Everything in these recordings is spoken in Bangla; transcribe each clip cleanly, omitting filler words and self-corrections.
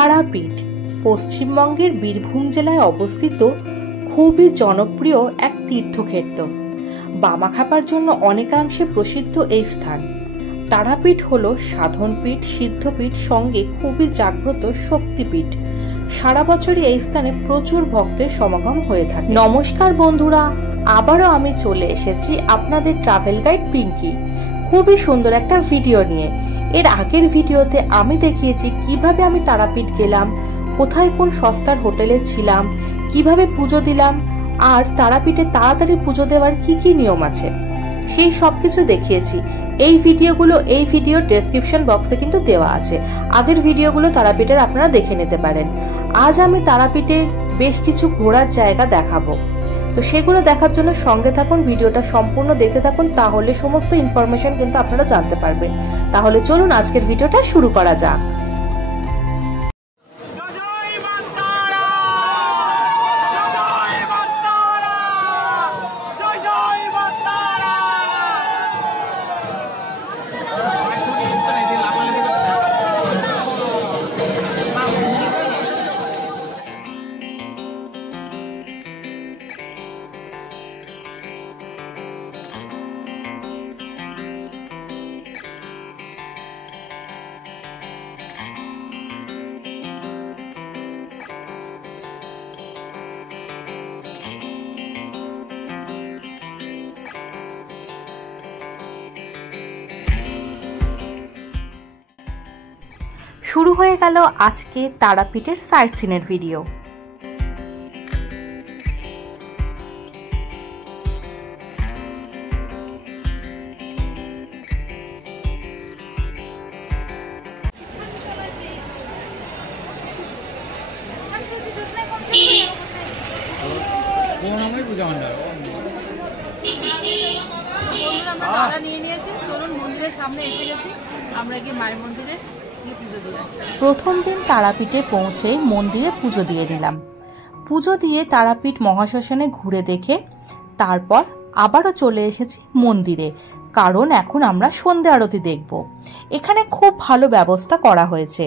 তারাপীঠ পশ্চিমবঙ্গের বীরভূম জেলায় অবস্থিত খুবই জনপ্রিয় এক তীর্থক্ষেত্র। বামাখ্যাপার জন্য অনেকাংশে প্রসিদ্ধ এই স্থান। তারাপীঠ হলো সাধনপীঠ, সিদ্ধপীঠ, সঙ্গে খুবই জাগ্রত শক্তিপীঠ। সারা বছরই এই স্থানে প্রচুর ভক্তের সমাগম হয়ে থাকে। নমস্কার বন্ধুরা, আবারও আমি চলে এসেছি আপনাদের ট্রাভেল গাইড পিঙ্কি, খুবই সুন্দর একটা ভিডিও নিয়ে। এর আগের ভিডিওতে আমি দেখিয়েছি কিভাবে আমি তারাপীঠ গেলাম, কোথায় কোন সস্তার হোটেলে ছিলাম, কিভাবে পুজো দিলাম, আর তারাপীঠে তাড়াতাড়ি পুজো দেওয়ার কি কি নিয়ম আছে, সেই সবকিছু দেখিয়েছি। এই ভিডিওর ডেসক্রিপশন বক্সে কিন্তু দেওয়া আছে। আগের ভিডিওগুলো তারাপীঠের আপনারা দেখে নিতে পারেন। আজ আমি তারাপীঠে বেশ কিছু ঘোরার জায়গা দেখাবো, তো সেগুলো দেখার জন্য সঙ্গে থাকুন, ভিডিওটা সম্পূর্ণ দেখতে থাকুন, তাহলে সমস্ত ইনফরমেশন কিন্তু আপনারা জানতে পারবেন। তাহলে চলুন আজকের ভিডিওটা শুরু করা যাক। শুরু হয়ে গেল আজকে তারাপীঠের সাইট সিনের ভিডিও। আমরা নিয়ে নিয়েছি, চলুন মন্দিরের সামনে এসে গেছি, আমরা গিয়ে মায়ের মন্দিরে প্রথম দিন তারাপীঠে পৌঁছে মন্দিরে পুজো দিয়ে নিলাম। পুজো দিয়ে তারাপীঠ মহাশ্মশানে ঘুরে দেখে তারপর আবারও চলে এসেছি মন্দিরে, কারণ এখন আমরা সন্ধ্যা আরতি দেখব। এখানে খুব ভালো ব্যবস্থা করা হয়েছে,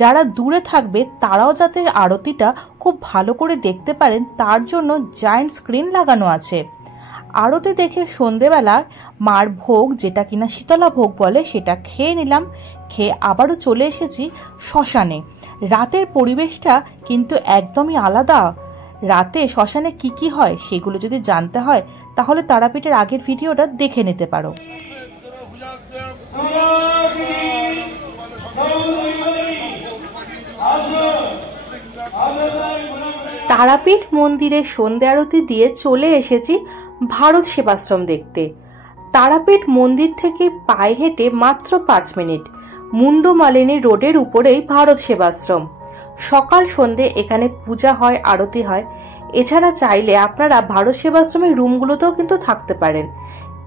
যারা দূরে থাকবে তারাও যাতে আরতিটা খুব ভালো করে দেখতে পারেন তার জন্য জায়ান্ট স্ক্রিন লাগানো আছে। আরতি দেখে সন্ধেবেলা মার ভোগ, যেটা কিনা শীতলা ভোগ বলে, সেটা খেয়ে নিলাম। খেয়ে আবারও চলে এসেছি শ্মশানে। রাতের পরিবেশটা কিন্তু একদমই আলাদা। রাতে শ্মশানে কি কি হয় সেগুলো যদি জানতে হয় তাহলে তারাপীঠের আগের ভিডিওটা দেখে নিতে পারো। তারাপীঠ মন্দিরে সন্ধ্যা আরতি দিয়ে চলে এসেছি ভারত সেবাশ্রম দেখতে। তারাপীঠ মন্দির থেকে পায়ে হেঁটে মাত্র 5 মিনিট, মুন্ডমালিনী রোডের উপরেই ভারত সেবাশ্রম। সকাল সন্ধে এখানে পূজা হয়, আরতি হয়। এছাড়া চাইলে আপনারা ভারত সেবাশ্রমের রুমগুলোতেও কিন্তু থাকতে পারেন।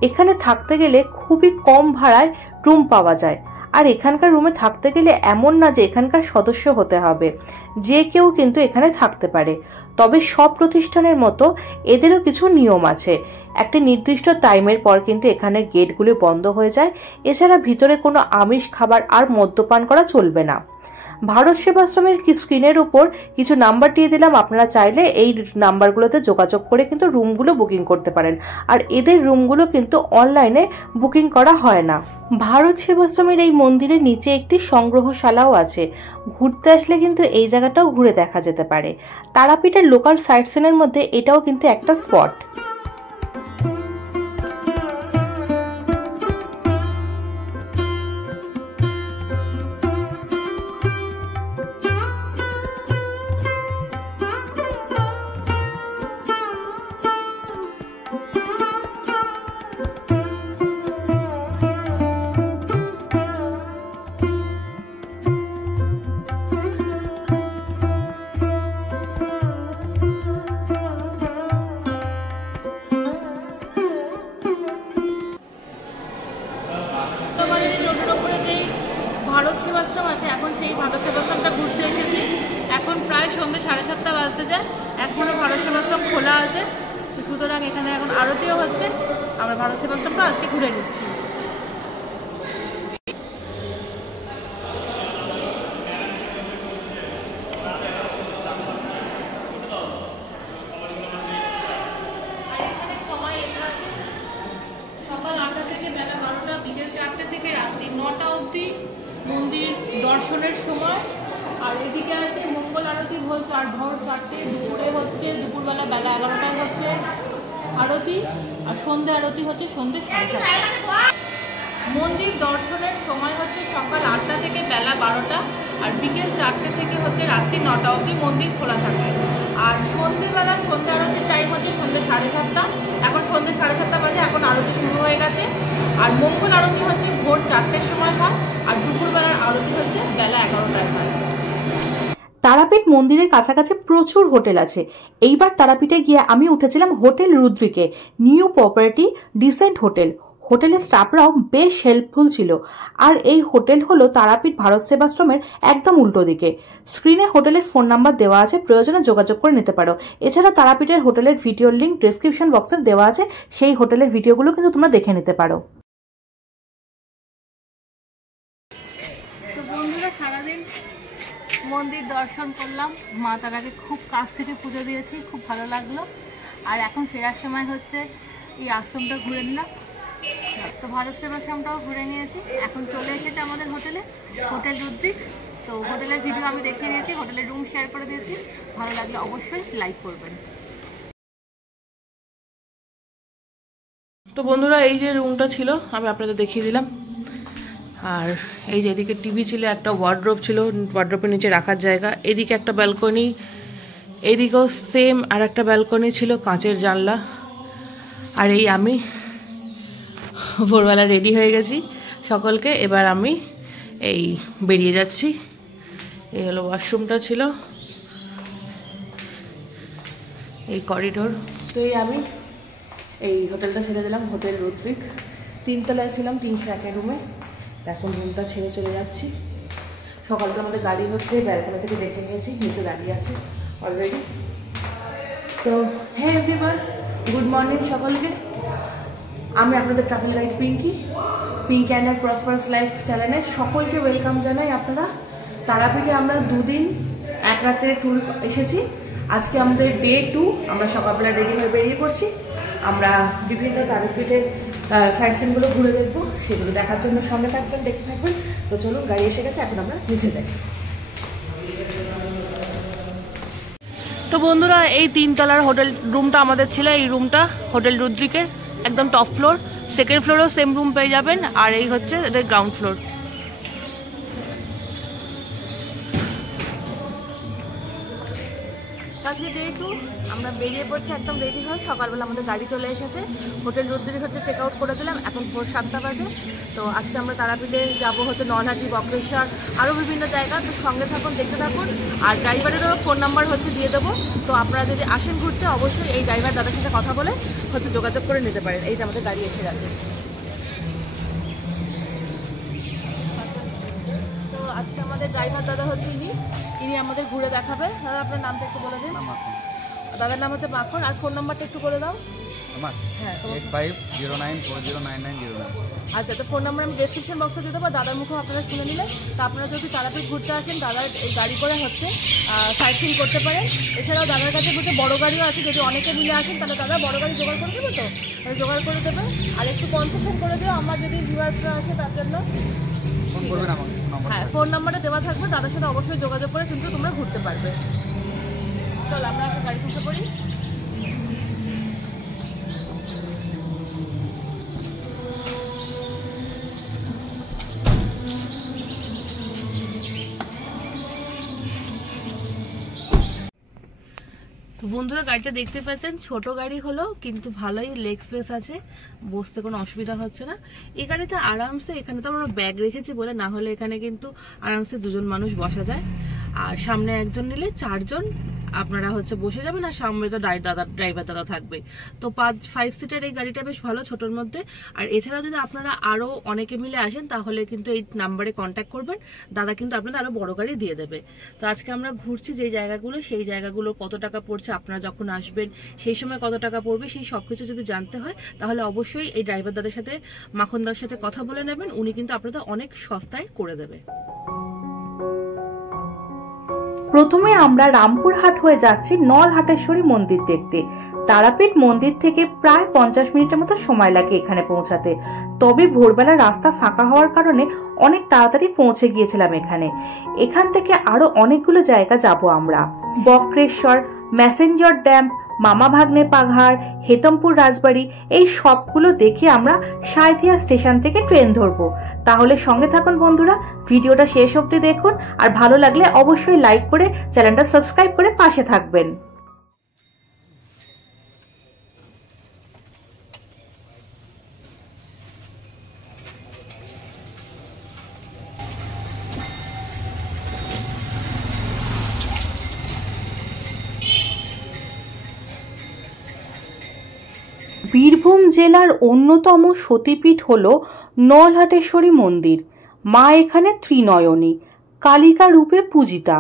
এখানে থাকতে গেলে খুবই কম ভাড়ায় রুম পাওয়া যায়। আর এখানকার রুমে থাকতে গেলে এমন না যে এখানকার সদস্য হতে হবে, যে কেউ কিন্তু এখানে থাকতে পারে। তবে সব প্রতিষ্ঠানের মতো এদেরও কিছু নিয়ম আছে। একটা নির্দিষ্ট টাইমের পর কিন্তু এখানে গেটগুলি বন্ধ হয়ে যায়। এছাড়া ভিতরে কোনো আমিষ খাবার আর মদ্যপান করা চলবে না। ভারত সেবাশ্রমের স্ক্রিনের উপর কিছু নাম্বার দিয়ে দিলাম, আপনারা চাইলে এই নাম্বারগুলোতে যোগাযোগ করে কিন্তু রুমগুলো বুকিং করতে পারেন। আর এদের রুমগুলো কিন্তু অনলাইনে বুকিং করা হয় না। ভারত সেবাশ্রমের এই মন্দিরের নিচে একটি সংগ্রহশালাও আছে, ঘুরতে আসলে কিন্তু এই জায়গাটাও ঘুরে দেখা যেতে পারে। তারাপীঠের লোকাল সাইট সিনের মধ্যে এটাও কিন্তু একটা স্পট। ভারত সেবাশ্রম আছে, এখন সেই ভারত সেবাশ্রমটা ঘুরতে এসেছি। এখন প্রায় সন্ধ্যে 7:30 বাজতে যায়, এখনও ভারত সেবাশ্রম খোলা আছে। সুতরাং এখানে এখন আরতিও হচ্ছে, আমরা ভারত সেবাশ্রমটা আজকে ঘুরে নিচ্ছি। 9টা অবধি মন্দির দর্শনের সময়। আর এদিকে আছে মঙ্গল আরতি ভোর 4টে, দুপুরে হচ্ছে দুপুরবেলা বেলা 11টায় হচ্ছে আরতি, আর সন্ধ্যে আরতি হচ্ছে সন্ধ্যে 7:30। মন্দির দর্শনের সময় হচ্ছে সকাল 8টা থেকে বেলা 12টা, আর বিকেল 4টে থেকে হচ্ছে রাত্রি 9টা অবধি মন্দির খোলা থাকে। আর সন্ধ্যেবেলা সন্ধ্যে আরতির টাইম হচ্ছে সন্ধ্যে 7:30। এখন সন্ধ্যে 7:30 বাজে, এখন আরতি শুরু হয়ে গেছে। আর মঙ্গল আরতি হচ্ছে ভোর 4টের সময় হয়, আর দুপুরবেলার আরতি হচ্ছে বেলা 11টায় হয়। তারাপীঠ মন্দিরের কাছাকাছি প্রচুর হোটেল আছে। এইবার তারাপীঠে গিয়ে আমি উঠেছিলাম হোটেল রুদ্রিকে, নিউ প্রপার্টি, ডিসেন্ট হোটেল। হোটেলের স্টাফরাও বেশ হেল্পফুল ছিল। আর এই হোটেল হলো তারাপীঠ ভারত সেবাশ্রমের একদম উল্টো দিকে। স্ক্রিনে হোটেলের ফোন নাম্বার দেওয়া আছে, প্রয়োজনে যোগাযোগ করে নিতে পারো। এছাড়া তারাপীঠের হোটেলের ভিডিওর লিঙ্ক ডেসক্রিপশন বক্সে দেওয়া আছে, সেই হোটেলের ভিডিওগুলো কিন্তু তোমরা দেখে নিতে পারো। তো বন্ধুরা, সারাদিন মন্দির দর্শন করলাম, মা তারাকে খুব কাছ থেকে পুজো দিয়েছি, খুব ভালো লাগলো। আর এখন ফেরার সময় হচ্ছে এই আশ্রমটা ঘুরে নিলাম, তো ভারত সেবাশ্রমটাও ঘুরে নিয়েছি। এখন চলে এসেছে আমাদের হোটেলে, হোটেল রুদ্রিক। তো হোটেলের ভিডিও আমি দেখিয়ে দিয়েছি, হোটেলের রুম শেয়ার করে দিয়েছি। ভালো লাগলে অবশ্যই লাইক করবেন। তো বন্ধুরা, এই যে রুমটা ছিল আমি আপনাদের দেখিয়ে দিলাম। আর এই যে এদিকে টিভি ছিল, একটা ওয়ার্ড্রোব ছিল, ওয়ার্ড্রোবের নিচে রাখার জায়গা, এদিকে একটা ব্যালকনি, এদিকেও সেম আর একটা ব্যালকনি ছিল, কাঁচের জানলা। আর এই আমি ভোরবেলা রেডি হয়ে গেছি সকলকে, এবার আমি এই বেরিয়ে যাচ্ছি। এই হলো ওয়াশরুমটা ছিল, এই করিডোর। তো এই আমি এই হোটেলটা ছেড়ে দিলাম, হোটেল রুদ্রিক। 3 তলায় ছিলাম 301 রুমে, এখন রুমটা ছেড়ে চলে যাচ্ছি। সকালবেলা আমাদের গাড়ি হচ্ছে, ব্যালকনি থেকে দেখে নিয়েছি, নিচে দাঁড়িয়ে আছে অলরেডি। তো হ্যাঁ এভরিওয়ান, গুড মর্নিং সকলকে। আমি আপনাদের travel guide Pinky and prosperous life চ্যানেলে সকলকে ওয়েলকাম জানাই। আপনারা তারাপীঠে আমরা 2 দিন 1 রাতের ট্যুর এসেছি। আজকে আমাদের ডে 2। আমরা সকালবেলা রেডি হয়ে বেরিয়ে পড়ছি। আমরা বিভিন্ন তারাপীঠের সাইট সিনগুলো ঘুরে দেখবো, সেগুলো দেখার জন্য সঙ্গে থাকবেন, দেখতে থাকবেন। তো চলুন, গাড়ি এসে গেছে, এখন আমরা নিচে যাই। তো বন্ধুরা, এই 3 তলার হোটেল রুমটা আমাদের ছিল। এই রুমটা হোটেল রুদ্রিকের একদম টপ ফ্লোর। সেকেন্ড ফ্লোরেও সেম রুম পেয়ে যাবেন। আর এই হচ্ছে এদের গ্রাউন্ড ফ্লোর। আজকে ডে 2, আমরা বেরিয়ে পড়ছি একদম রেডি হয়ে। সকালবেলা আমাদের গাড়ি চলে এসেছে, হোটেল রুদ্রিক হচ্ছে চেক আউট করে দিলাম, এখন ভোর 7টা বাজে। তো আজকে আমরা তারাপীঠে যাবো হচ্ছে নলহাটি, বক্রেশ্বর, আরও বিভিন্ন জায়গা। তো সঙ্গে থাকুন, দেখতে থাকুন। আর ড্রাইভারেরও ফোন নাম্বার হচ্ছে দিয়ে দেবো। তো আপনারা যদি আসেন ঘুরতে, অবশ্যই এই ড্রাইভার দাদার সাথে কথা বলে হচ্ছে যোগাযোগ করে নিতে পারেন। এই যে আমাদের গাড়ি এসে গেছে। তো আজকে আমাদের ড্রাইভার দাদা হচ্ছে ইনি আমাদের ঘুরে দেখাবে। দাদা, আপনার নামটা একটু বলে দিন। দাদার নাম হচ্ছে মাখন। আর ফোন নাম্বারটা একটু বলে দাও। হ্যাঁ, 8509409909। আচ্ছা, তো ফোন নাম্বার আমি ডেসক্রিপশন বক্সে দিয়ে দেবো, দাদার মুখে আপনারা শুনে নিলেন। তো আপনারা যদি তারাপীঠ ঘুরতে আসেন, দাদার এই গাড়ি করে হচ্ছে সাইট সিন করতে পারেন। এছাড়াও দাদার কাছে বলতে বড় গাড়িও আছে, যদি অনেকে মিলে আসেন তাহলে দাদা বড় গাড়ি জোগাড় করে দেবে। তো তাহলে জোগাড় করে দেবে। আর একটু কনসেশন করে দিও আমার যদি ভিউয়ার্সরা আছে তার জন্য। হ্যাঁ, ফোন নাম্বারটা দেওয়া থাকবে, দাদার সাথে অবশ্যই যোগাযোগ করে কিন্তু তোমরা ঘুরতে পারবে। চলো আমরা একটা গাড়ি তুলতে পারি। তো বন্ধুরা, গাড়িটা দেখতে পাচ্ছেন, ছোট গাড়ি হলো কিন্তু ভালোই লেগ স্পেস আছে, বসতে কোনো অসুবিধা হচ্ছে না। এই গাড়িতে আরামসে, এখানে তো আমরা ব্যাগ রেখেছি বলে, না হলে এখানে কিন্তু আরামসে 2 জন মানুষ বসা যায়। আর সামনে একজন নিলে 4 জন আপনারা হচ্ছে বসে যাবেন। আর সামনে তো ড্রাইভার দাদা থাকবে। তো 5 সিটার এই গাড়িটা বেশ ভালো, ছোটোর মধ্যে। আর এছাড়াও যদি আপনারা আরও অনেকে মিলে আসেন তাহলে কিন্তু এই নাম্বারে কন্ট্যাক্ট করবেন, দাদা কিন্তু আপনাদের আরও বড় গাড়ি দিয়ে দেবে। তো আজকে আমরা ঘুরছি যেই জায়গাগুলো, সেই জায়গাগুলো কত টাকা পড়ছে, আপনারা যখন আসবেন সেই সময় কত টাকা পড়বে, সেই সব কিছু যদি জানতে হয় তাহলে অবশ্যই এই ড্রাইভার দাদার সাথে, মাখনদার সাথে কথা বলে নেবেন। উনি কিন্তু আপনাদের অনেক সস্তায় করে দেবে। প্রথমে আমরা রামপুরহাট হয়ে যাচ্ছি নলহাটেশ্বরী মন্দির দেখতে। তারাপীঠ মন্দির থেকে প্রায় 50 মিনিটের মতো সময় লাগে এখানে পৌঁছাতে। তবে ভোরবেলা রাস্তা ফাঁকা হওয়ার কারণে অনেক তাড়াতাড়ি পৌঁছে গিয়েছিলাম এখানে। এখান থেকে আরো অনেকগুলো জায়গা যাব আমরা। বক্রেশ্বর, ম্যাসেঞ্জর ড্যাম, মামা ভাগ্নে পাঘাড়, হেতমপুর রাজবাড়ি, এই সবগুলো দেখে আমরা সাঁইথিয়া স্টেশন থেকে ট্রেন ধরবো। তাহলে সঙ্গে থাকুন বন্ধুরা, ভিডিওটা শেষ অবধি দেখুন, আর ভালো লাগলে অবশ্যই লাইক করে চ্যানেলটা সাবস্ক্রাইব করে পাশে থাকবেন। বীরভূম জেলার অন্যতম সতীপীঠ হল নলহাটেশ্বরী মন্দির। মা এখানে ত্রিনয়নী, কালিকা রূপে পূজিতা।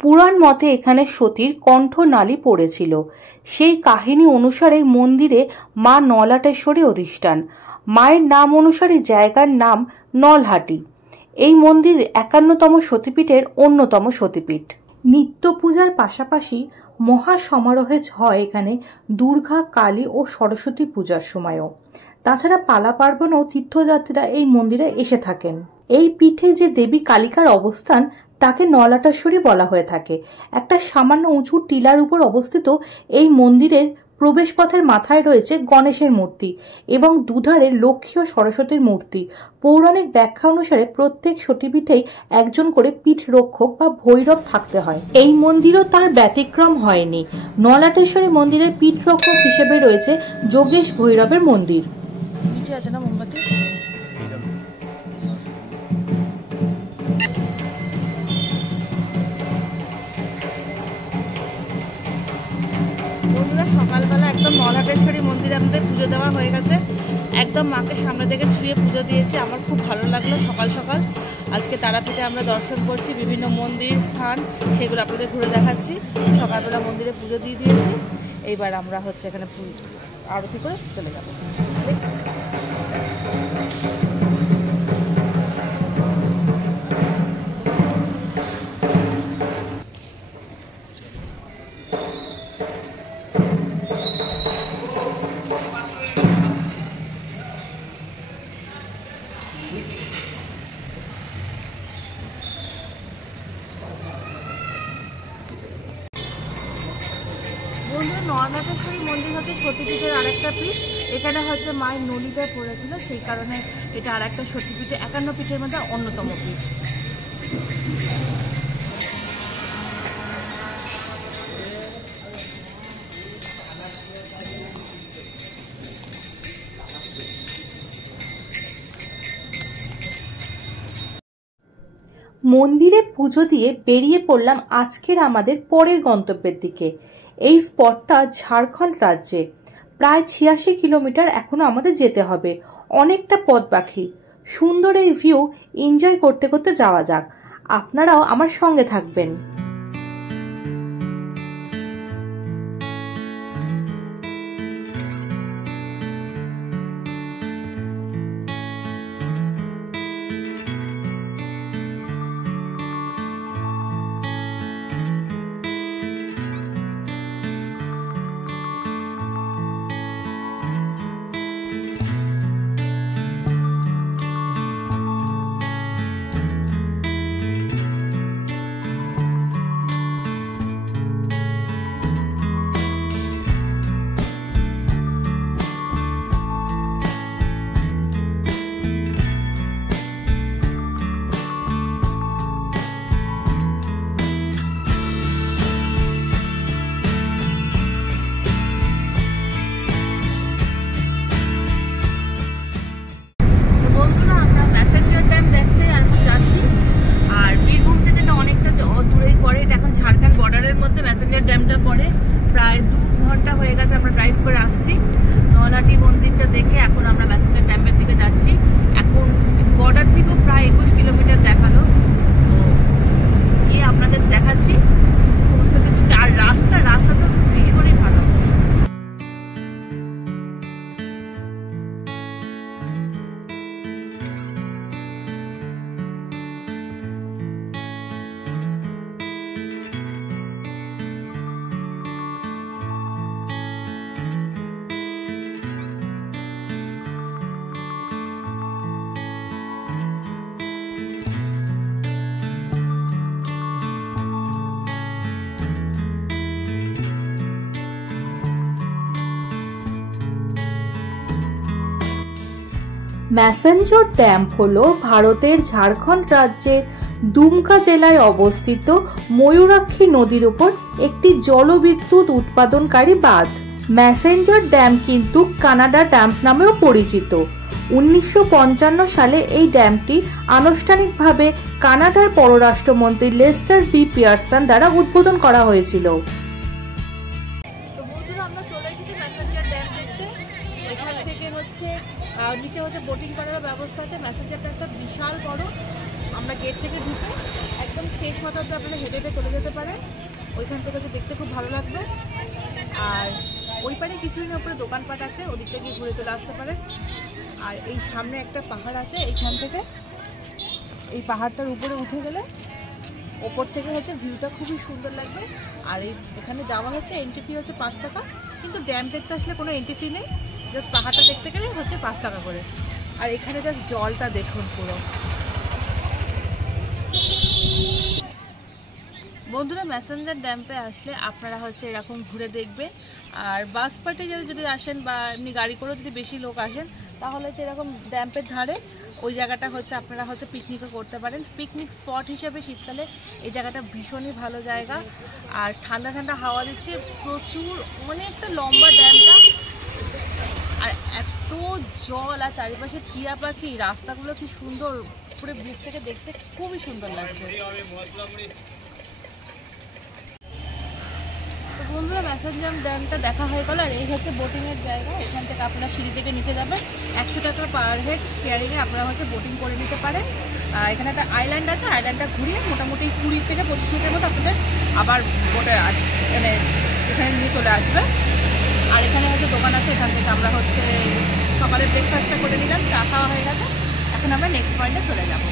পুরাণ মতে এখানে সতীর কণ্ঠনালী পড়েছিল। সেই কাহিনী অনুসারে মন্দিরে মা নলহাটেশ্বরী অধিষ্ঠান। মায়ের নাম অনুসারে জায়গার নাম নলহাটি। এই মন্দির 51তম সতীপীঠের অন্যতম সতীপীঠ। নিত্য পূজার পাশাপাশি মহা সমারোহে হয় এখানে দুর্গা, কালী ও সরস্বতী পূজার সময়ও। তাছাড়া পালা পার্বণ ও তীর্থযাত্রীরা এই মন্দিরে এসে থাকেন। এই পীঠে যে দেবী কালিকার অবস্থান তাকে নলহাটেশ্বরী বলা হয়ে থাকে। একটা সামান্য উঁচু টিলার উপর অবস্থিত এই মন্দিরের প্রবেশপথের মাথায় রয়েছে গণেশের মূর্তি এবং দুধারে লক্ষ্মী ও সরস্বতীর মূর্তি। পৌরাণিক ব্যাখ্যা অনুসারে প্রত্যেক সতীপীঠেই একজন করে পীঠ রক্ষক বা ভৈরব থাকতে হয়। এই মন্দিরও তার ব্যতিক্রম হয়নি। নলহাটেশ্বরী মন্দিরের পীঠ রক্ষক হিসেবে রয়েছে যোগেশ ভৈরবের মন্দির। নিচে আছে না মোমবাতি? সকালবেলা একদম নলহাটেশ্বরী মন্দিরে আমাদের পুজো দেওয়া হয়ে গেছে। একদম মাকে সামনে থেকে ছুঁয়ে পুজো দিয়েছি। আমার খুব ভালো লাগলো সকাল সকাল। আজকে তারাপীঠে আমরা দর্শন করছি, বিভিন্ন মন্দির স্থান সেগুলো আপনাদের ঘুরে দেখাচ্ছি। সকালবেলা মন্দিরে পুজো দিয়ে দিয়েছি। এইবার আমরা হচ্ছে এখানে আরতি করে চলে যাব। নলহাটেশ্বরী মন্দির হচ্ছে সতীপীঠের আরেকটা পীঠ। এখানে হচ্ছে মায়ের নলিটা পড়েছিল, সেই কারণে এটা আরেকটা সতীপীঠে 51 পীঠের মধ্যে অন্যতম পীঠ। মন্দিরে পুজো দিয়ে বেরিয়ে পড়লাম আজকের আমাদের পরের গন্তব্যের দিকে। এই স্পটটা ঝাড়খণ্ড রাজ্যে। প্রায় 86 কিলোমিটার এখনো আমাদের যেতে হবে, অনেকটা পথ বাকি। সুন্দর এই ভিউ এনজয় করতে করতে যাওয়া যাক। আপনারাও আমার সঙ্গে থাকবেন। ম্যাসেঞ্জর ড্যাম হলো ভারতের ঝাড়খণ্ড রাজ্যের দুমকা জেলায় অবস্থিত ময়ূরাক্ষী নদীর উপর একটি জলবিদ্যুৎ উৎপাদনকারী বাঁধ। ম্যাসেঞ্জর ড্যাম কিন্তু কানাডা ড্যাম নামেও পরিচিত। 1955 সালে এই ড্যামটি আনুষ্ঠানিকভাবে কানাডার পররাষ্ট্রমন্ত্রী লেস্টার বি পিয়ারসন দ্বারা উদ্বোধন করা হয়েছিল। আমরা চলে এসেছি ম্যাসেঞ্জর ড্যাম দেখতে। এখান থেকে নিচে বোটিং করার ব্যবস্থা আছে। ম্যাসেঞ্জরটা একটা বিশাল বড়। আমরা গেট থেকে ঢুকে একদম শেষ মাথাতে আপনারা হেঁটে হেঁটে চলে যেতে পারেন। ওইখান থেকে দেখতে খুব ভালো লাগবে। আর ওই পারে কিছুদিনের উপরে দোকানপাট আছে, ওদিক থেকে ঘুরে চলে আসতে পারেন। আর এই সামনে একটা পাহাড় আছে, এইখান থেকে এই পাহাড়টার উপরে উঠে গেলে ওপর থেকে ভিউটা খুবই সুন্দর লাগবে। আর এখানে যাওয়া এন্ট্রি ফি 5 টাকা, কিন্তু ড্যাম দেখতে আসলে কোনো এন্ট্রি ফি নেই, জাস্ট পাহাড়টা দেখতে গেলে 5 টাকা করে। আর এখানে জাস্ট জলটা দেখুন পুরো। বন্ধুরা, ম্যাসেঞ্জর ড্যাম্পে আসলে আপনারা এরকম ঘুরে দেখবে। আর বাস পার্টি যদি আসেন বা এমনি গাড়ি করেও যদি বেশি লোক আসেন, তাহলে এরকম ড্যাম্পের ধারে ওই জায়গাটা আপনারা পিকনিকও করতে পারেন। পিকনিক স্পট হিসেবে শীতকালে এই জায়গাটা ভীষণই ভালো জায়গা। আর ঠান্ডা ঠান্ডা হাওয়া দিচ্ছে প্রচুর, একটা লম্বা ড্যামটা। আর এত জল আর চারিপাশে টিয়া পাখি, রাস্তাগুলো কি সুন্দর, পুরো ব্রিজ থেকে দেখতে খুবই সুন্দর লাগছে। তো বন্ধুরা, ম্যাসেঞ্জর ড্যামটা দেখা হয়ে গেল। আর এই বোটিংয়ের জায়গা। এখান থেকে আপনারা সিঁড়ি থেকে নিচে যাবেন। 100 টাকা পার হেড শেয়ারিংয়ে আপনারা বোটিং করে নিতে পারেন। এখানে একটা আইল্যান্ড আছে, আইল্যান্ডটা ঘুরিয়ে মোটামুটি 20 থেকে 25 মিনিটের মতো আপনাদের আবার বোটে এখানে নিয়ে চলে আসবে। আর এখানে দোকান আছে, এখান থেকে আমরা সকালে ব্রেকফাস্টটা করে নিলাম, চা খাওয়া হয়ে গেছে। এখন আমরা নেক্সট পয়েন্টে চলে যাব।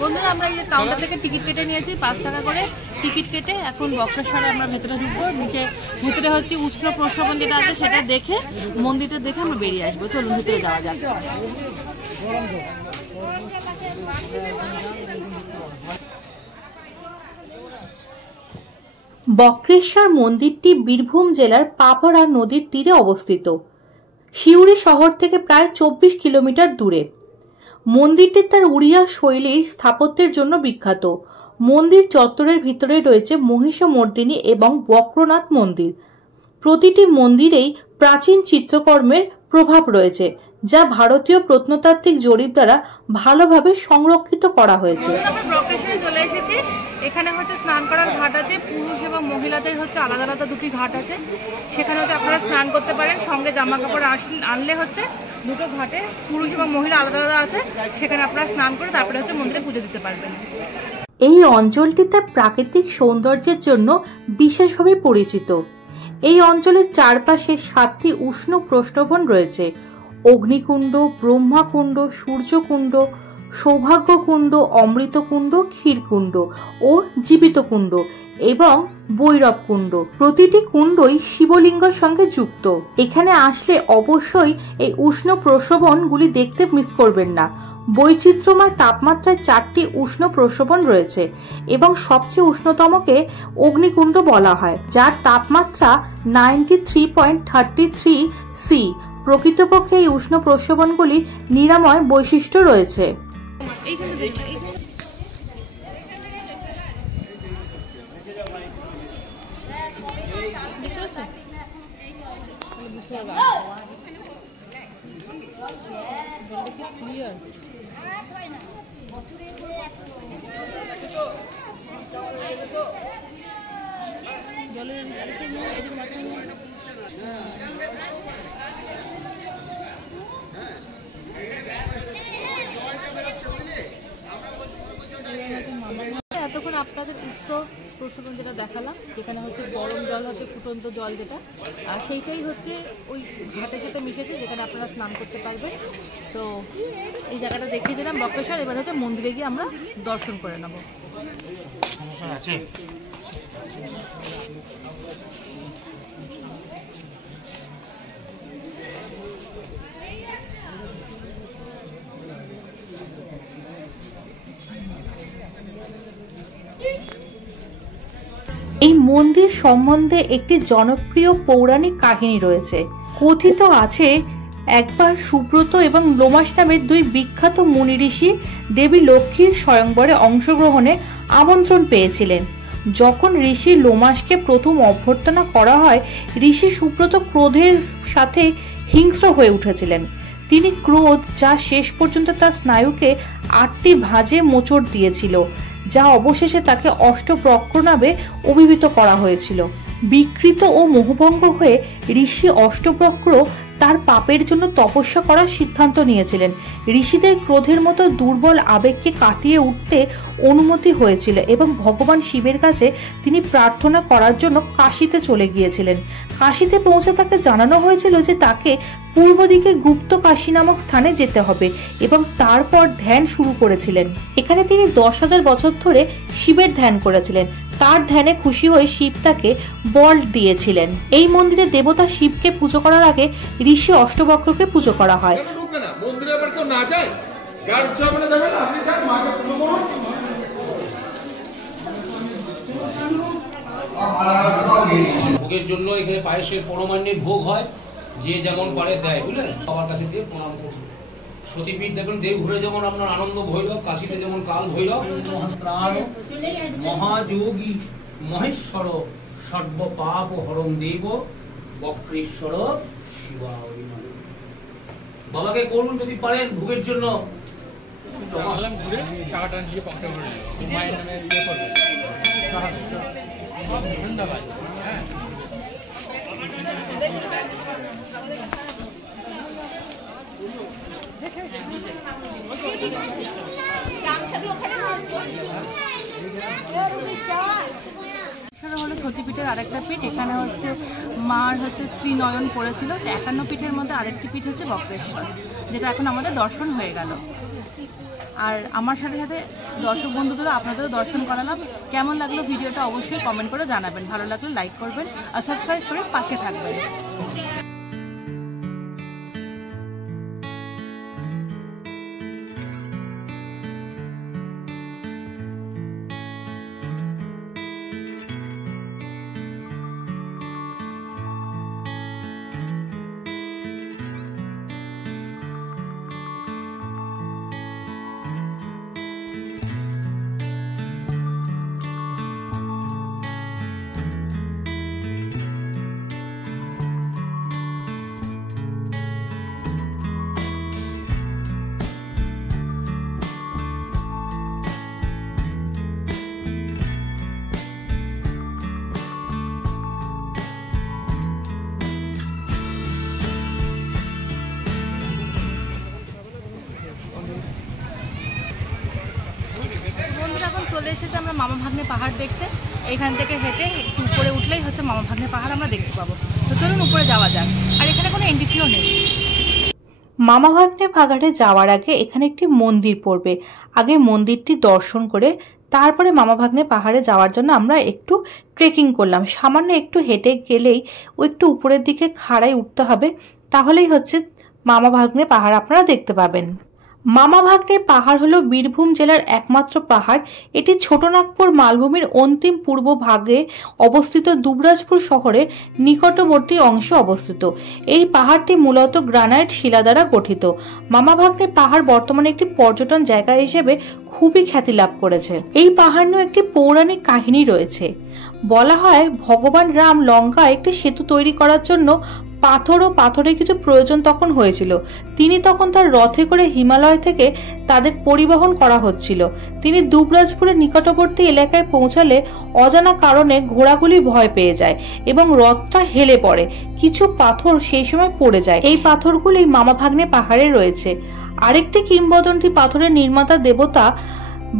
বন্ধুরা, আমরা এই কাউন্টার থেকে টিকিট কেটে নিয়েছি 5 টাকা করে। টিকিট কেটে এখন বক্রেশ্বরে আমরা ভেতরে ঢুকবো। ভেতরে উষ্ণ প্রস্রবণ যেটা আছে সেটা দেখে, মন্দিরটা দেখে আমরা বেরিয়ে আসবো। চলুন ভেতরে যাওয়া যাক। বক্রেশ্বর মন্দিরটি বীরভূম জেলার পাবরা নদীর তীরে অবস্থিত। সিউড়ি শহর থেকে প্রায় 24 কিলোমিটার দূরে। মন্দিরটি তার উড়িয়া শৈলীর স্থাপত্যের জন্য বিখ্যাত। মন্দির চত্বরের ভিতরে রয়েছে মহিষমর্দিনী এবং বক্রনাথ মন্দির। প্রতিটি মন্দিরেই প্রাচীন চিত্রকর্মের প্রভাব রয়েছে, যা ভারতীয় প্রত্নতাত্ত্বিক জরিপ দ্বারা ভালোভাবে সংরক্ষিত করা হয়েছে। চলে এসেছি। এখানে স্নান করার ঘাট আছে, পুরুষ এবং মহিলাদের আলাদা আলাদা দুটি ঘাট আছে। সেখানে আপনারা স্নান করতে পারেন। সঙ্গে জামা কাপড় আনলে দুটো ঘাটে পুরুষ এবং মহিলা আলাদা আলাদা আছে, সেখানে আপনারা স্নান করে তারপরে মন্দিরে পুজো দিতে পারবেন। এই অঞ্চলটি তার প্রাকৃতিক সৌন্দর্যের জন্য বিশেষভাবে পরিচিত। এই অঞ্চলের চারপাশে 7টি উষ্ণ প্রস্রবণ রয়েছে: অগ্নিকুণ্ড, ব্রহ্মাকুণ্ড, সূর্যকুণ্ড, সৌভাগ্যকুণ্ড, অমৃতকুণ্ড, ক্ষীরকুণ্ড ও জীবিত কুণ্ড এবং বৈরব কুণ্ড। প্রতিটি কুণ্ডই শিবলিঙ্গের সঙ্গে যুক্ত। এখানে আসলে অবশ্যই এই উষ্ণ প্রসবনগুলি দেখতে মিস করবেন না। বৈচিত্র্যময় তাপমাত্রায় 4টি উষ্ণ প্রসবন রয়েছে এবং সবচেয়ে উষ্ণতমকে অগ্নিকুণ্ড বলা হয়, যার তাপমাত্রা 93.33 সি। প্রকৃতপক্ষে এই উষ্ণ প্রসবনগুলি নিরাময় বৈশিষ্ট্য রয়েছে। এতক্ষণ আপনাদের উষ্ণ প্রসবন যেটা দেখালাম, যেখানে হচ্ছে গরম জল হচ্ছে ফুটন্ত জল যেটা, আর সেইটাই হচ্ছে ওই ঘাটের সাথে মিশেছে, যেখানে আপনারা স্নান করতে পারবেন। তো এই জায়গাটা দেখিয়ে দিলাম বক্রেশ্বর। এবার হচ্ছে মন্দিরে গিয়ে আমরা দর্শন করে নেব। এই মন্দির সম্বন্ধে একটি জনপ্রিয় পৌরাণিক কাহিনী রয়েছে। কথিত আছে একবার সুব্রত এবং লোমাস নামের দুই বিখ্যাত মুনি ঋষি দেবী লক্ষ্মীর স্বয়ংবরে অংশগ্রহণে আমন্ত্রণ পেয়েছিলেন। যখন ঋষি লোমাসকে প্রথম অভ্যর্থনা করা হয়, ঋষি সুব্রত ক্রোধের সাথে হিংস্র হয়ে উঠেছিলেন। তিনি ক্রোধ, যা শেষ পর্যন্ত তার স্নায়ুকে 8টি ভাঁজে মোচড় দিয়েছিল, যা অবশেষে তাকে অষ্টবক্র নামে অভিহিত করা হয়েছিল। বিকৃত ও মোহভঙ্গ হয়ে ঋষি অষ্টবক্র তার পাপের জন্য তপস্যা করার সিদ্ধান্ত নিয়েছিলেন। ঋষিদের ক্রোধের মতো দুর্বল আবেগকে কাটিয়ে উঠতে অনুমতি হয়েছিল এবং ভগবান শিবের কাছে তিনি প্রার্থনা করার জন্য কাশীতে চলে গিয়েছিলেন। কাশীতে পৌঁছে তাকে জানানো হয়েছিল যে তাকে পূর্ব দিকে গুপ্ত কাশী নামক স্থানে যেতে হবে এবং তারপর ধ্যান শুরু করেছিলেন। এখানে তিনি 10,000 বছর ধরে শিবের ধ্যান করেছিলেন। তার ধ্যানে খুশি হয়ে শিব তাকে বর দিয়েছিলেন। এই মন্দিরে দেবতা শিবকে পুজো করার আগে ঋষি অষ্টবক্রকে পুজো করা হয়। ভোগের জন্য এখানে পায়েসের পরমান্নের ভোগ হয়, যে যেমন পারে দেয়, বুঝলেন? বাবার কাছে দিয়ে প্রণাম করুন। সতীপীঠ দেখবেন দেবঘরে যেমন আপনার আনন্দ ভৈরব, কাশীতে যেমন কাল ভৈরব। প্রাণ মহাযোগী মহেশ্বর সর্ব পাপ হরং দেব বক্রেশ্বর শিবা। বাবাকে করুন যদি পারেন ভোগের জন্য। হলো সতীপীঠের আরেকটা পীঠ। এখানে হচ্ছে মার হচ্ছে ত্রিনয়ন পড়েছিল। 51 পীঠের মধ্যে আরেকটি পীঠ হচ্ছে বক্রেশ্বর, যেটা এখন আমাদের দর্শন হয়ে গেল। আর আমার সাথে সাথে দর্শক বন্ধুদেরও আপনাদেরও দর্শন করালাম। কেমন লাগলো ভিডিওটা অবশ্যই কমেন্ট করে জানাবেন। ভালো লাগলে লাইক করবেন আর সাবস্ক্রাইব করে পাশে থাকবেন। চলে এসেছি আমরা মামা ভাগ্নে পাহাড় দেখতে। এইখান থেকে হেঁটে একটু উপরে উঠলেই হচ্ছে মামা ভাগ্নে পাহাড় আমরা দেখতে পাবো। তো চলুন উপরে যাওয়া যাক। আর এখানে কোনো এন্ট্রি ফিও নেই। মামা ভাগ্নে পাহাড়ে যাওয়ার আগে এখানে একটি মন্দির পড়বে। আগে মন্দিরটি দর্শন করে তারপরে মামা ভাগ্নে পাহাড়ে যাওয়ার জন্য আমরা একটু ট্রেকিং করলাম। সামান্য একটু হেঁটে গেলেই ও একটু উপরের দিকে খাড়ায় উঠতে হবে, তাহলেই হচ্ছে মামা ভাগ্নে পাহাড় আপনারা দেখতে পাবেন। মামা ভাগ্নে পাহাড় হলো বীরভূম জেলার একমাত্র পাহাড়। এটি ছোটনাগপুর মালভূমির অন্তিম পূর্ব ভাগে অবস্থিত দুবরাজপুর শহরের নিকটবর্তী অংশে অবস্থিত। এই পাহাড়টি মূলত গ্রানাইট শিলা দ্বারা গঠিত। মামা ভাগ্নে পাহাড় বর্তমানে একটি পর্যটন জায়গা হিসেবে খুবই খ্যাতি লাভ করেছে। এই পাহাড় নিয়ে একটি পৌরাণিক কাহিনী রয়েছে। বলা হয় ভগবান রাম লঙ্কায় একটি সেতু তৈরি করার জন্য পাথর ও পাথরের কিছু প্রয়োজন তখন হয়েছিল। তিনি তখন তার রথে করে হিমালয় থেকে তাদের পরিবহন করা হচ্ছিল। তিনি দুবরাজপুরের নিকটবর্তী এলাকায় পৌঁছালে অজানা কারণে ঘোড়াগুলি ভয় পেয়ে যায় এবং রথটা হেলে পড়ে। কিছু পাথর সেই সময় পড়ে যায়। এই পাথরগুলি মামা ভাগ্নে পাহাড়ে রয়েছে। আরেকটি কিংবদন্তি পাথরের নির্মাতা দেবতা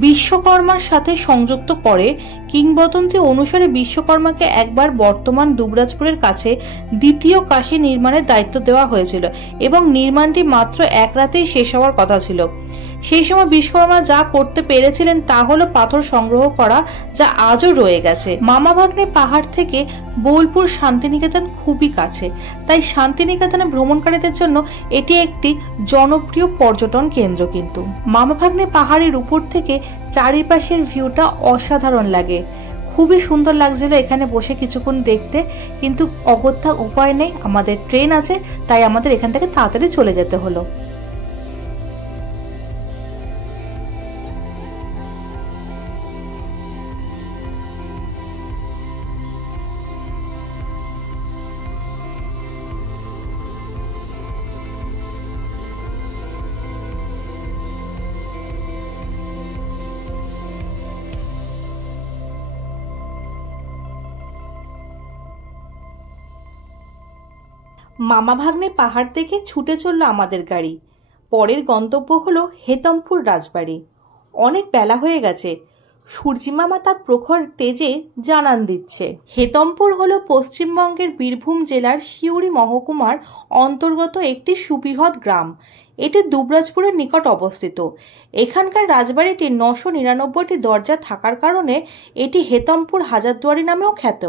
বিশ্বকর্মার সাথে সংযুক্ত করে। কিংবদন্তি অনুসারে বিশ্বকর্মাকে একবার বর্তমান দুবরাজপুরের কাছে দ্বিতীয় কাশী নির্মাণের দায়িত্ব দেওয়া হয়েছিল এবং নির্মাণটি মাত্র এক রাতেই শেষ হওয়ার কথা ছিল। সেই সময় বিশ্বকর্মা যা করতে পেরেছিলেন তা হলো পাথর সংগ্রহ করা, যা আজও রয়ে গেছে। মামা ভাগ্নে পাহাড় থেকে বোলপুর শান্তিনিকেতন খুবই কাছে, তাই শান্তিনিকেতনে ভ্রমণকারীদের জন্য এটি একটি জনপ্রিয় পর্যটন কেন্দ্র। কিন্তু মামা ভাগ্নে পাহাড়ের উপর থেকে চারিপাশের ভিউটা অসাধারণ লাগে, খুবই সুন্দর লাগছিল এখানে বসে কিছুক্ষণ দেখতে। কিন্তু অগত্যা উপায় নেই, আমাদের ট্রেন আছে, তাই আমাদের এখান থেকে তাড়াতাড়ি চলে যেতে হলো। মামা ভাগ্নে পাহাড় দেখে ছুটে চলল আমাদের গাড়ি। পরের গন্তব্য হলো হেতমপুর রাজবাড়ি। অনেক বেলা হয়ে গেছে, সূর্যিমামা তার প্রখর তেজে জানান দিচ্ছে। হেতমপুর হলো পশ্চিমবঙ্গের বীরভূম জেলার সিউড়ি মহকুমার অন্তর্গত একটি সুবৃহৎ গ্রাম। এটি দুবরাজপুরের নিকট অবস্থিত। এখানকার রাজবাড়িটি 999টি দরজা থাকার কারণে এটি হেতমপুর হাজারদুয়ারি নামেও খ্যাত।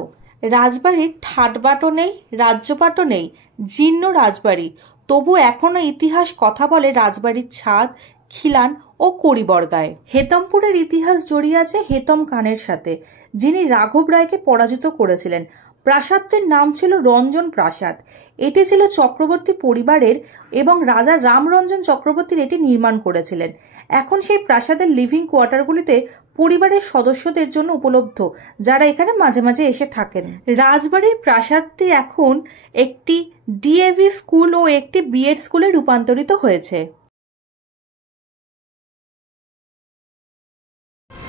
রাজবাড়ির ঠাটবাটও নেই, রাজ্যপাটও নেই, জীর্ণ রাজবাড়ি, তবু এখনো ইতিহাস কথা বলে রাজবাড়ির ছাদ, খিলান ও কড়িবরগায়। হেতমপুরের ইতিহাস জড়িয়ে আছে হেতম খানের সাথে, যিনি রাঘব রায়কে পরাজিত করেছিলেন। প্রাসাদটির নাম ছিল রঞ্জন প্রাসাদ। এটি ছিল চক্রবর্তী পরিবারের এবং রাজা রামরঞ্জন চক্রবর্তীর এটি নির্মাণ করেছিলেন। এখন সেই প্রাসাদের লিভিং কোয়ার্টারগুলিতে পরিবারের সদস্যদের জন্য উপলব্ধ, যারা এখানে মাঝে মাঝে এসে থাকেন। রাজবাড়ির প্রাসাদটি এখন একটি ডিএভি স্কুল ও একটি বিএড স্কুলে রূপান্তরিত হয়েছে।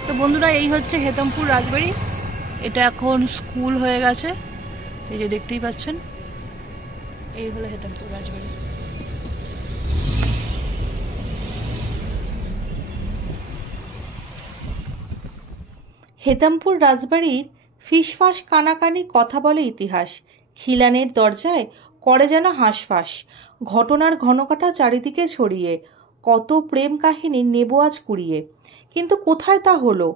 তো বন্ধুরা, এই হচ্ছে হেতমপুর রাজবাড়ি। এটা এখন স্কুল হয়ে গেছে, এই যে দেখতেই পাচ্ছেন। এই হলো হেতমপুর রাজবাড়ি। হেতমপুর রাজবাড়ির ফিসফাস কানাকানি কথা বলে ইতিহাস। খিলানের দরজায় করে যেন হাঁসফাঁস, ঘটনার ঘনকাটা চারিদিকে ছড়িয়ে, কত প্রেম কাহিনী নেবো আজ কুড়িয়ে। কিন্তু কোথায় তা হলো?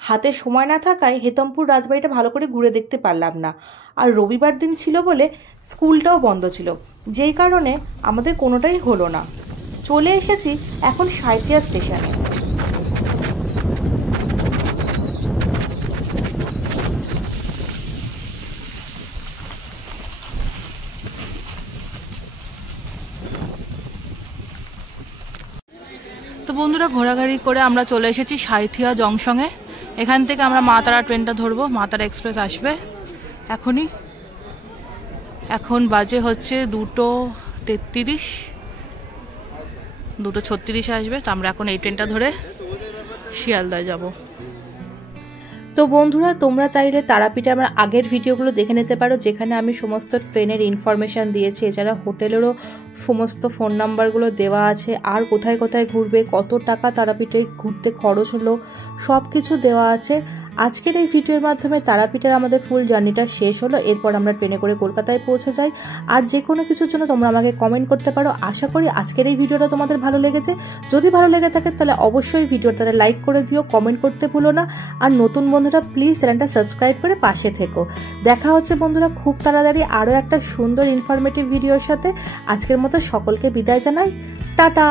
হাতে সময় না থাকায় হেতমপুর রাজবাড়িটা ভালো করে ঘুরে দেখতে পারলাম না। আর রবিবার দিন ছিল বলে স্কুলটাও বন্ধ ছিল, যেই কারণে আমাদের কোনোটাই হলো না। চলে এসেছি এখন সাঁইথিয়া স্টেশনে। তো বন্ধুরা, ঘোরাঘুরি করে আমরা চলে এসেছি সাঁইথিয়া জংশনে। এখান থেকে আমরা মা তারা ট্রেনটা ধরবো, মা তারা এক্সপ্রেস আসবে এখনই। এখন বাজে হচ্ছে 2:33, 2:36 আসবে। তো আমরা এখন এই ট্রেনটা ধরে শিয়ালদায় যাব। তো বন্ধুরা, তোমরা চাইলে তারাপীঠে আমার আগের ভিডিওগুলো দেখে নিতে পারো, যেখানে আমি সমস্ত ট্রেনের ইনফরমেশান দিয়েছি। এছাড়া হোটেলেরও সমস্ত ফোন নাম্বারগুলো দেওয়া আছে, আর কোথায় কোথায় ঘুরবে, কত টাকা তারাপীঠে ঘুরতে খরচ হলো, সব কিছু দেওয়া আছে। আজকের এই ভিডিওর মাধ্যমে তারাপীঠের আমাদের ফুল জার্নিটা শেষ হলো। এরপর আমরা ট্রেনে করে কলকাতায় পৌঁছে যাই। আর যে কোনো কিছুর জন্য তোমরা আমাকে কমেন্ট করতে পারো। আশা করি আজকের এই ভিডিওটা তোমাদের ভালো লেগেছে। যদি ভালো লেগে থাকে তাহলে অবশ্যই ভিডিওটাতে লাইক করে দিও, কমেন্ট করতে ভুলো না। আর নতুন বন্ধুরা প্লিজ চ্যানেলটা সাবস্ক্রাইব করে পাশে থেকো। দেখা হচ্ছে বন্ধুরা খুব তাড়াতাড়ি আরও একটা সুন্দর ইনফরমেটিভ ভিডিওর সাথে। আজকের মতো সকলকে বিদায় জানাই। টাটা।